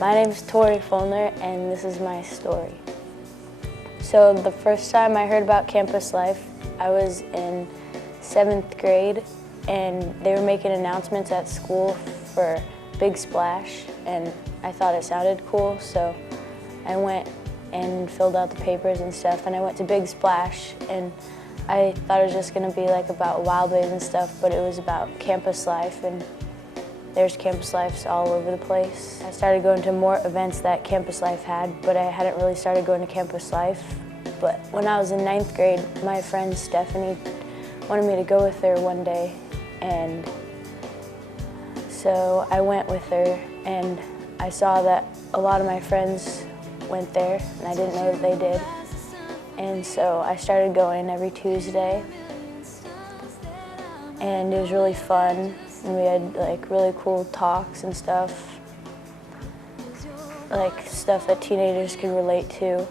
My name is Tori Fulner, and this is my story. So the first time I heard about campus life, I was in 7th grade, and they were making announcements at school for Big Splash, and I thought it sounded cool, so I went and filled out the papers and stuff, and I went to Big Splash, and I thought it was just going to be like about wild waves and stuff, but it was about campus life, and there's campus lives all over the place. I started going to more events that campus life had, but I hadn't really started going to campus life. But when I was in 9th grade, my friend Stephanie wanted me to go with her one day, and so I went with her, and I saw that a lot of my friends went there, and I didn't know that they did. And so I started going every Tuesday, and it was really fun. And we had like really cool talks and stuff, like stuff that teenagers could relate to.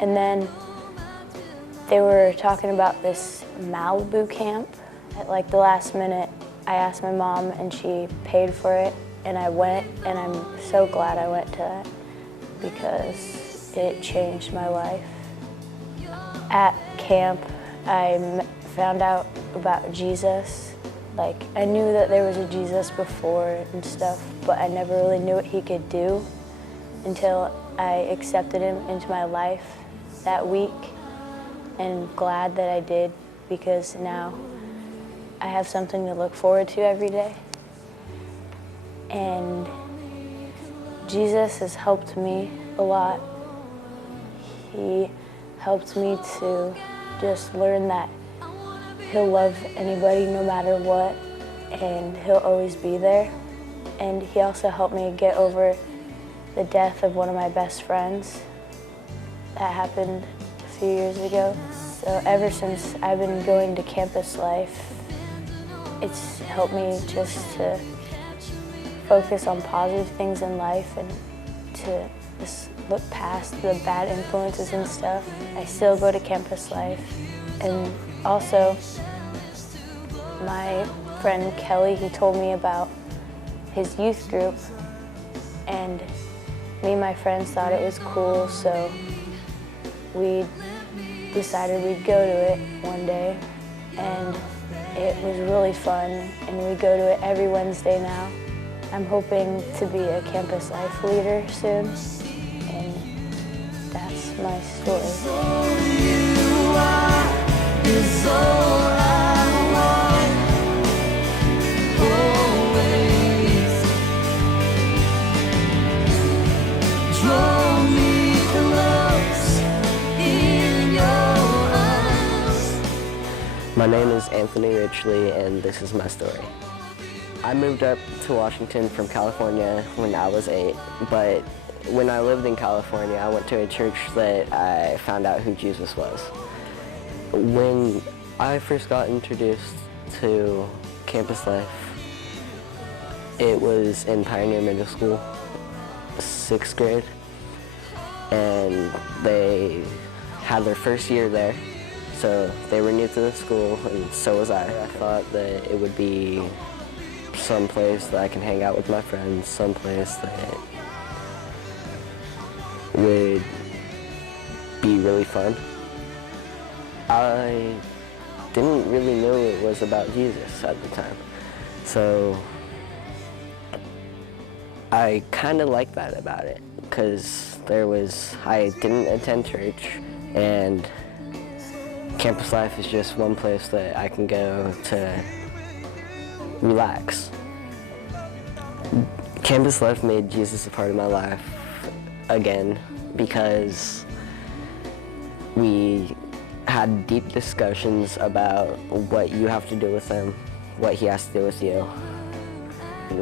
And then they were talking about this Malibu camp. At like the last minute, I asked my mom and she paid for it, and I went, and I'm so glad I went to that because it changed my life. At camp, I found out about Jesus. Like, I knew that there was a Jesus before and stuff, but I never really knew what he could do until I accepted him into my life that week, and glad that I did, because now I have something to look forward to every day. And Jesus has helped me a lot. He helped me to just learn that he'll love anybody no matter what, and he'll always be there. And he also helped me get over the death of one of my best friends that happened a few years ago. So ever since I've been going to campus life, it's helped me just to focus on positive things in life and to just look past the bad influences and stuff. I still go to campus life. And also, my friend Kelly, he told me about his youth group, and me and my friends thought it was cool, so we decided we'd go to it one day, and it was really fun, and we go to it every Wednesday now. I'm hoping to be a campus life leader soon, and that's my story. My name is Anthony Richley, and this is my story. I moved up to Washington from California when I was 8, but when I lived in California, I went to a church that I found out who Jesus was. When I first got introduced to campus life, it was in Pioneer Middle School, 6th grade, and they had their first year there, so they were new to the school, and so was I. I thought that it would be some place that I can hang out with my friends, some place that would be really fun. I didn't really know it was about Jesus at the time, so I kind of liked that about it, because I didn't attend church, and campus life is just one place that I can go to relax. Campus life made Jesus a part of my life again, because we had deep discussions about what you have to do with him, what he has to do with you.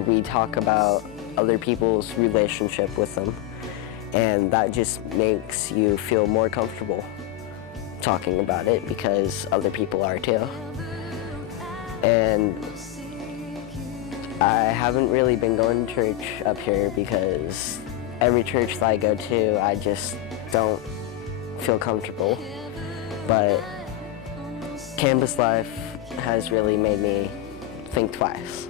We talk about other people's relationship with him, and that just makes you feel more comfortable talking about it because other people are too. And I haven't really been going to church up here because every church that I go to, I just don't feel comfortable. But campus life has really made me think twice.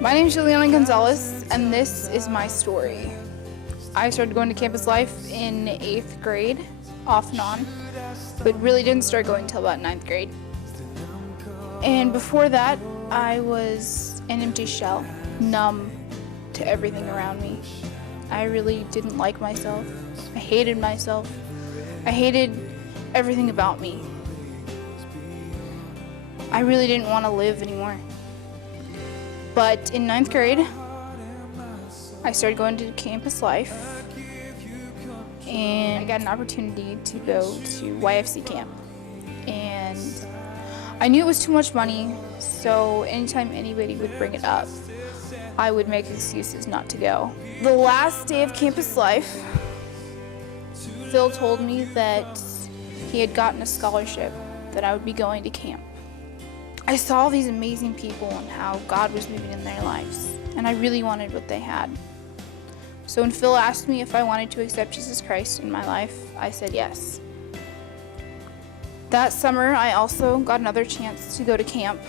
My name is Juliana Gonzalez, and this is my story. I started going to campus life in 8th grade, off and on, but really didn't start going until about 9th grade. And before that, I was an empty shell, numb to everything around me. I really didn't like myself. I hated myself. I hated everything about me. I really didn't want to live anymore. But in 9th grade, I started going to campus life, and I got an opportunity to go to YFC camp. And I knew it was too much money, so anytime anybody would bring it up, I would make excuses not to go. The last day of campus life, Phil told me that he had gotten a scholarship, that I would be going to camp. I saw these amazing people and how God was moving in their lives, and I really wanted what they had. So when Phil asked me if I wanted to accept Jesus Christ in my life, I said yes. That summer, I also got another chance to go to camp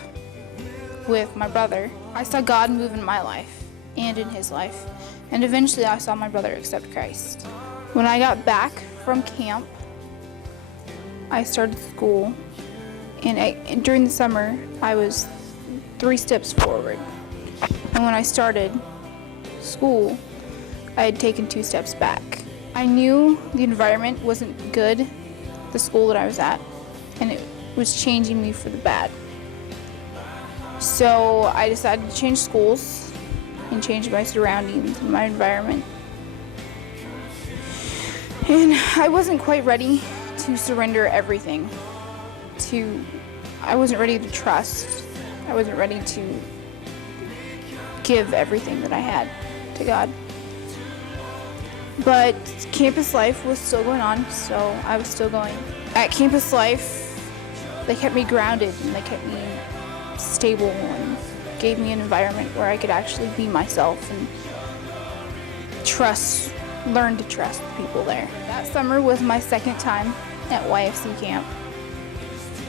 with my brother. I saw God move in my life and in his life, and eventually I saw my brother accept Christ. When I got back from camp, I started school. And during the summer, I was 3 steps forward. And when I started school, I had taken 2 steps back. I knew the environment wasn't good, the school that I was at, and it was changing me for the bad. So I decided to change schools and change my surroundings and my environment. And I wasn't quite ready to surrender everything. I wasn't ready to trust. I wasn't ready to give everything that I had to God. But campus life was still going on, so I was still going. At campus life, they kept me grounded and they kept me stable and gave me an environment where I could actually be myself and learn to trust the people there. That summer was my 2nd time at YFC camp.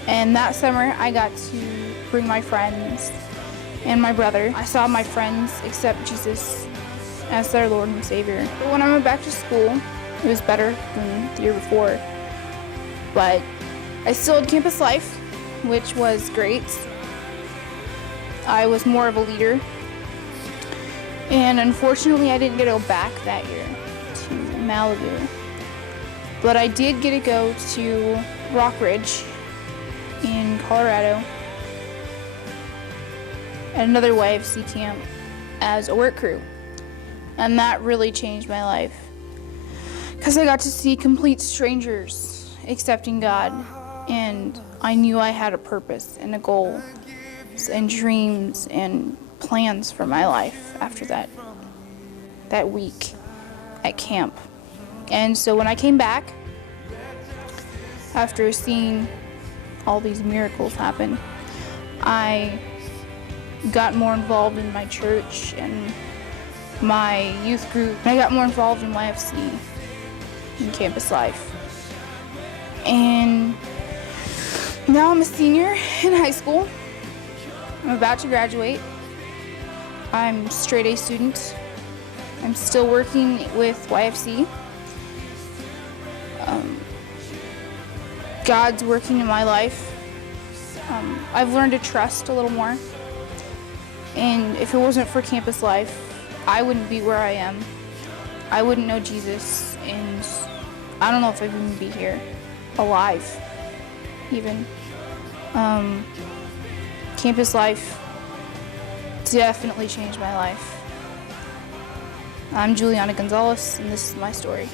And that summer, I got to bring my friends and my brother. I saw my friends accept Jesus as their Lord and Savior. But when I went back to school, it was better than the year before. But I still had campus life, which was great. I was more of a leader. And unfortunately, I didn't get to go back that year to Malibu. But I did get to go to Rock Ridge in Colorado at another YFC camp as a work crew. And that really changed my life because I got to see complete strangers accepting God, and I knew I had a purpose and a goal and dreams and plans for my life after that week at camp. And so when I came back after seeing all these miracles happen, I got more involved in my church and my youth group. I got more involved in YFC and campus life. And now I'm a senior in high school. I'm about to graduate. I'm a straight A student. I'm still working with YFC. God's working in my life. I've learned to trust a little more. And if it wasn't for campus life, I wouldn't be where I am. I wouldn't know Jesus, and I don't know if I'd even be here, alive, even. Campus life definitely changed my life. I'm Juliana Gonzalez, and this is my story.